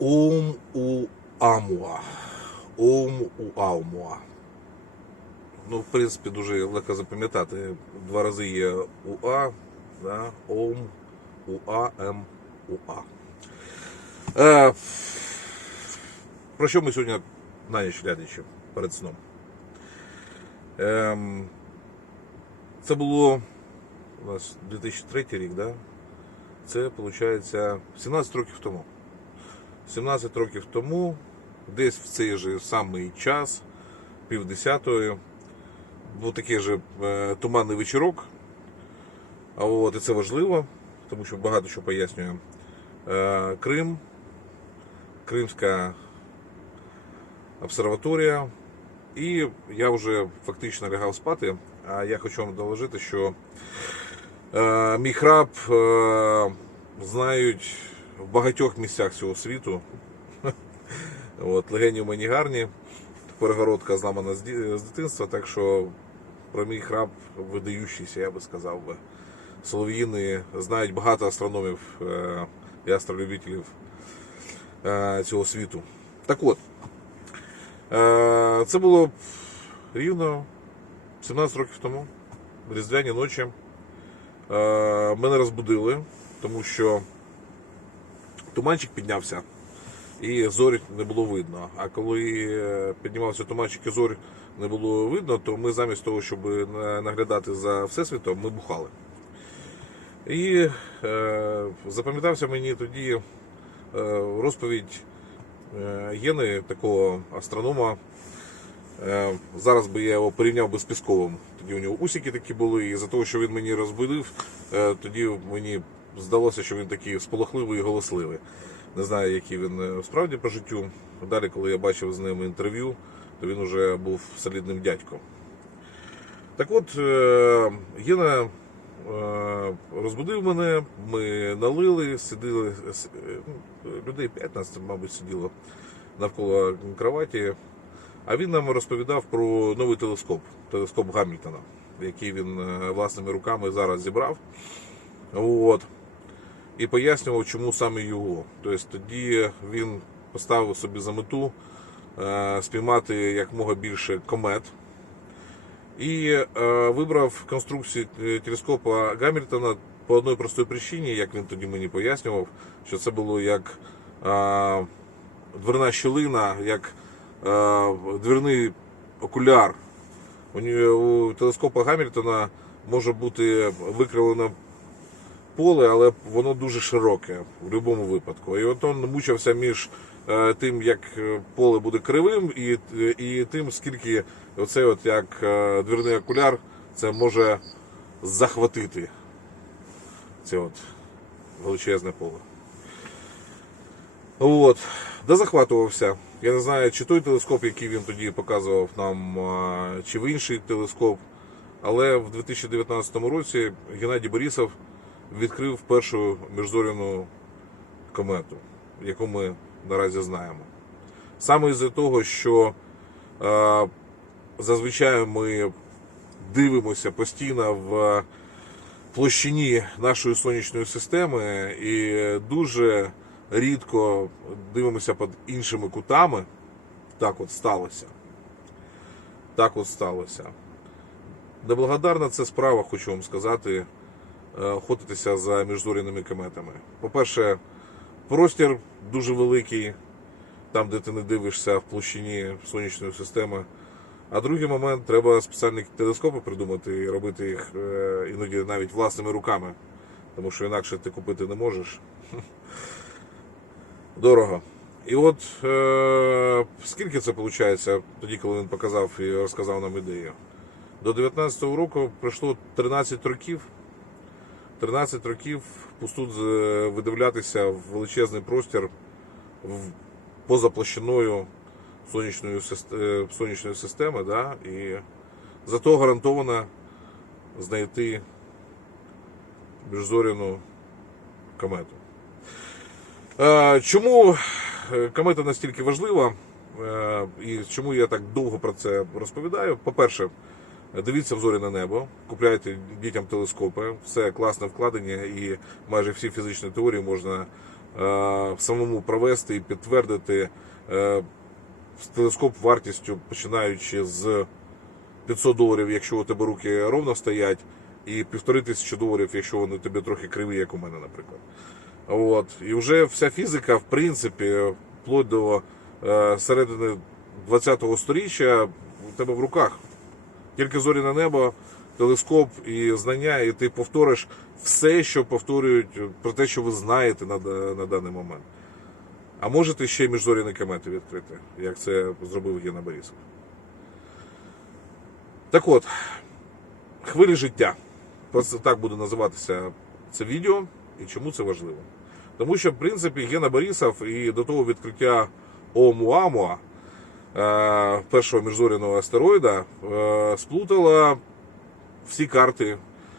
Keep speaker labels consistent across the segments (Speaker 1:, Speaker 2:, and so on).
Speaker 1: Ом у Амуа. Ом у Аумуа. Ну, в принципі, дуже легко запам'ятати. Два рази є УА, да? Ом, УА, М, УА. Е, про що ми сьогодні на ніч глядачі перед сном? Ем, це було у нас 2003 рік, да? Це, виходить, 17 років тому. 17 років тому, десь в цей же самий час, півдесятої, був такий же е, туманний вечірок. А от, і це важливо, тому що багато що пояснює. Е, Крим, Кримська обсерваторія. І я вже фактично лягав спати, а я хочу вам доложити, що е, мій храп знають в багатьох місцях цього світу. От, легені у мені гарні, перегородка зламана з ді- з дитинства, так що про мій храп видаючийся, я би сказав би. Солов'їни знають багато астрономів е, і астролюбителів е, цього світу. Так от, е, це було рівно 17 років тому, в різдвяні ночі. Мене розбудили, тому що туманчик піднявся і зорі не було видно. А коли е, піднімався туманчик і зорі не було видно, то ми замість того, щоб на- наглядати за всесвітом, ми бухали. І е, запам'ятався мені тоді е, розповідь е, Єни, такого астронома. Е, зараз би я його порівняв би з Пісковим. Тоді у нього усики такі були, і за того, що він мені розбудив, е, тоді мені здалося, що він такий сполохливий і голосливий. Не знаю, який він е, справді по життю. Далі, коли я бачив з ним інтерв'ю, то він вже був солідним дядьком. Так от, е, Єна е, розбудив мене, ми налили, сиділи, ну, людей 15, мабуть, сиділо навколо кроваті. А він нам розповідав про новий телескоп, телескоп Гамільтона, який він власними руками зараз зібрав. От. І пояснював, чому саме його. Тобто тоді він поставив собі за мету е, спіймати якмога більше комет. І е, вибрав конструкцію е, телескопа Гамільтона по одній простій причині, як він тоді мені пояснював, що це було як дверна щілина, як двірний окуляр. У телескопа Гамільтона може бути викривлено поле, але воно дуже широке в будь-якому випадку. І от він мучився між е, тим, як е, поле буде кривим, і, і тим, скільки оцей от як е, двірний окуляр це може захватити це от величезне поле. От. Да захватувався. Я не знаю, чи той телескоп, який він тоді показував нам, чи в інший телескоп. Але в 2019 році Геннадій Борисов відкрив першу міжзоряну комету, яку ми наразі знаємо. Саме із-за того, що е, зазвичай ми дивимося постійно в площині нашої сонячної системи і дуже рідко дивимося під іншими кутами. Так от сталося. Так от сталося. Неблагодарна це справа, хочу вам сказати, охотитися за міжзоряними кометами. По-перше, простір дуже великий, там, де ти не дивишся в площині сонячної системи. А другий момент, треба спеціальні телескопи придумати і робити їх е, іноді навіть власними руками, тому що інакше ти купити не можеш. Дорого. І от е, скільки це виходить, тоді, коли він показав і розказав нам ідею? До 19-го року пройшло 13 років. 13 років пусту видивлятися в величезний простір поза площиною сонячної, е, сонячної системи, да? і зато гарантовано знайти міжзоряну комету. Е, Чому е, комета настільки важлива е, і чому я так довго про це розповідаю? По-перше, дивіться в зоряне небо, купляйте дітям телескопи, все класне вкладення і майже всі фізичні теорії можна е, самому провести і підтвердити е, телескоп вартістю починаючи з 500 доларів, якщо у тебе руки ровно стоять, і півтори тисячі доларів, якщо вони тобі трохи криві, як у мене, наприклад. От. І вже вся фізика, в принципі, вплоть до е, середини 20-го сторіччя у тебе в руках. Тільки зоряне небо, телескоп і знання, і ти повториш все, що повторюють про те, що ви знаєте на, на даний момент. А можете ще й міжзоряні комети відкрити, як це зробив Гена Борисов. Так от, хвилі життя. Просто так буде називатися це відео і чому це важливо. Тому що, в принципі, Гена Борисов і до того відкриття Оумуамуа, е, першого міжзоряного астероїда, е, сплутала всі карти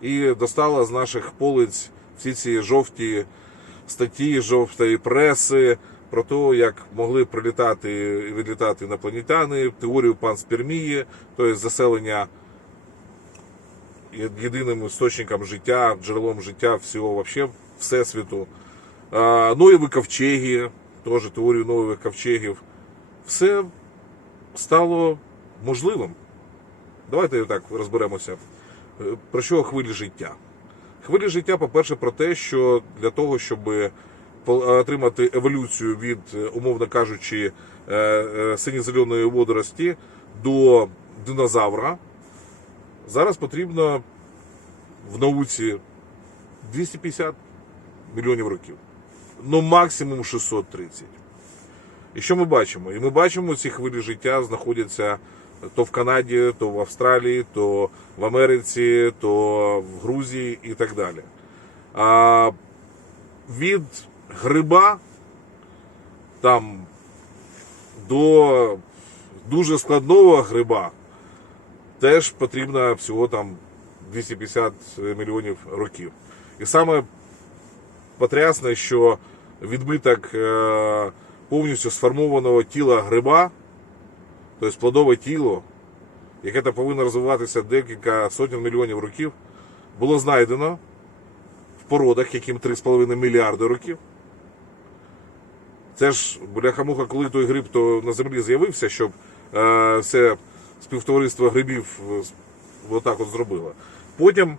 Speaker 1: і достала з наших полиць всі ці жовті статті, жовтої преси про те, як могли прилітати і відлітати інопланетяни, теорію панспермії, тобто заселення єдиним істочником життя, джерелом життя всього вообще всесвіту. А, Ноєві ковчеги, теж теорію нових ковчегів. Все стало можливим. Давайте так розберемося. Е, Про що хвилі життя? Хвилі життя, по-перше, про те, що для того, щоб отримати еволюцію від, е, умовно кажучи, е, е, синьо-зеленої водорості до динозавра, зараз потрібно в науці 250 мільйонів років. Ну, максимум 630. І що ми бачимо? І ми бачимо, ці хвилі життя знаходяться то в Канаді, то в Австралії, то в Америці, то в Грузії і так далі. А від гриба там до дуже складного гриба теж потрібно всього там 250 мільйонів років. І саме потрясне, що відбиток е, повністю сформованого тіла гриба, тобто плодове тіло, яке там повинно розвиватися декілька сотень мільйонів років, було знайдено в породах, яким 3,5 мільярди років. Це ж бляха-муха, коли той гриб то на землі з'явився, щоб е, все співтовариство грибів е, отак от зробило. Потім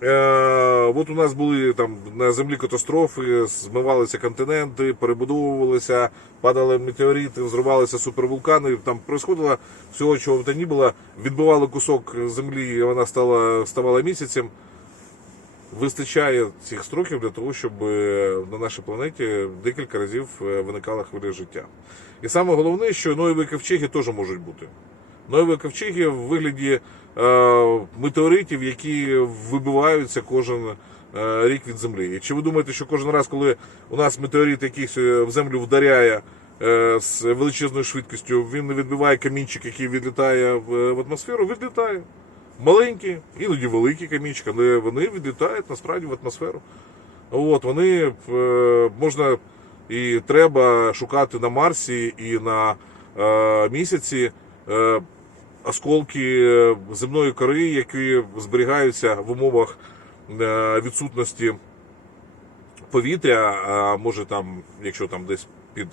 Speaker 1: от у нас були там на землі катастрофи, змивалися континенти, перебудовувалися, падали метеорити, зривалися супервулкани. Там происходило всього, чого б то ні було. Відбивали кусок землі, і вона стала, ставала місяцем. Вистачає цих строків для того, щоб е, на нашій планеті декілька разів е, виникала хвиля життя. І саме головне, що Ноєві ковчеги теж можуть бути. Ноєві ковчеги в вигляді е, метеоритів, які вибиваються кожен е, рік від землі. І чи ви думаєте, що кожен раз, коли у нас метеорит якийсь е, в землю вдаряє е, з величезною швидкістю, він не відбиває камінчик, який відлітає в, атмосферу, відлітає. Маленькі, іноді великі камінчики, але вони відлітають насправді в атмосферу. От, вони е, можна і треба шукати на Марсі і на е, місяці е, осколки е, земної кори, які зберігаються в умовах е, відсутності повітря, а може там, якщо там десь під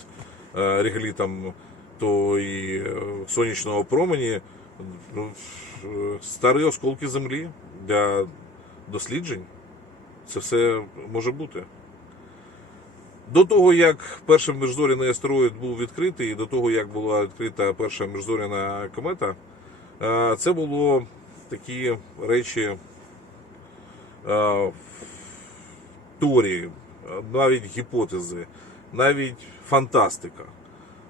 Speaker 1: е, реголітом, то і сонячного промені, ну, старі осколки землі для досліджень. Це все може бути. До того, як перший міжзоряний астероїд був відкритий, і до того, як була відкрита перша міжзоряна комета, це було такі речі е, теорії, навіть гіпотези, навіть фантастика.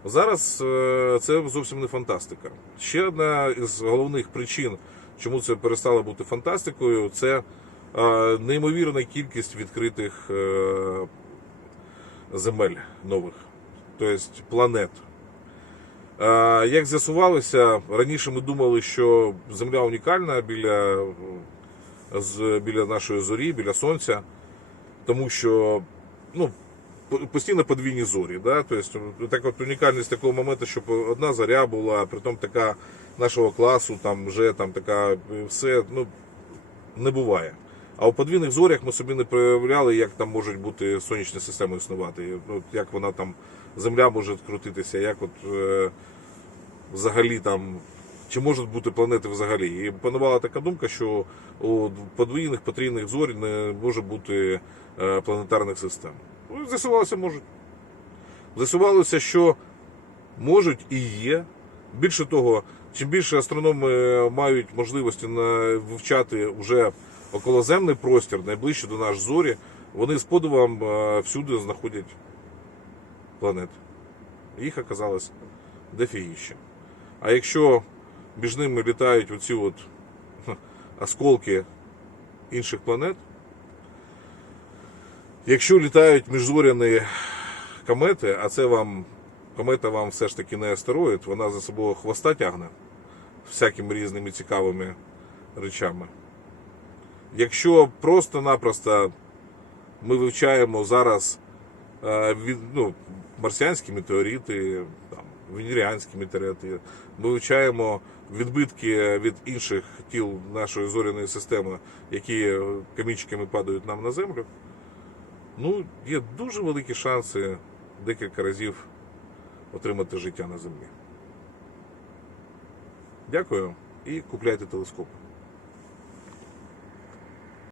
Speaker 1: Зараз е, це зовсім не фантастика. Ще одна із головних причин, чому це перестало бути фантастикою, це е, неймовірна кількість відкритих е, земель нових, тобто планет. Е, Як з'ясувалося, раніше ми думали, що Земля унікальна біля, біля нашої зорі, біля Сонця, тому що ну, постійно подвійні зорі. Да? Тобто, так от унікальність такого моменту, щоб одна зоря була, притом така нашого класу, там вже там така все ну, не буває. А у подвійних зорях ми собі не проявляли, як там можуть бути сонячні системи існувати, ну, як вона там, Земля може крутитися, як от е, взагалі там, чи можуть бути планети взагалі. І панувала така думка, що у подвійних, потрійних зорь не може бути е, планетарних систем. Ну, З'ясувалося, можуть. З'ясувалося, що можуть і є. Більше того, чим більше астрономи мають можливості вивчати вже околоземний простір, найближче до наш зорі, вони з подивом е, всюди знаходять планети. Їх оказалось дофігіще. А якщо між ними літають оці от осколки інших планет, якщо літають міжзоряні комети, а це вам комета вам все ж таки не астероїд, вона за собою хвоста тягне всякими різними цікавими речами. Якщо просто-напросто ми вивчаємо зараз е, ну, марсіанські метеорити, там, венеріанські метеорити, ми вивчаємо відбитки від інших тіл нашої зоряної системи, які камінчиками падають нам на землю. Ну, є дуже великі шанси декілька разів отримати життя на землі. Дякую і купляйте телескоп.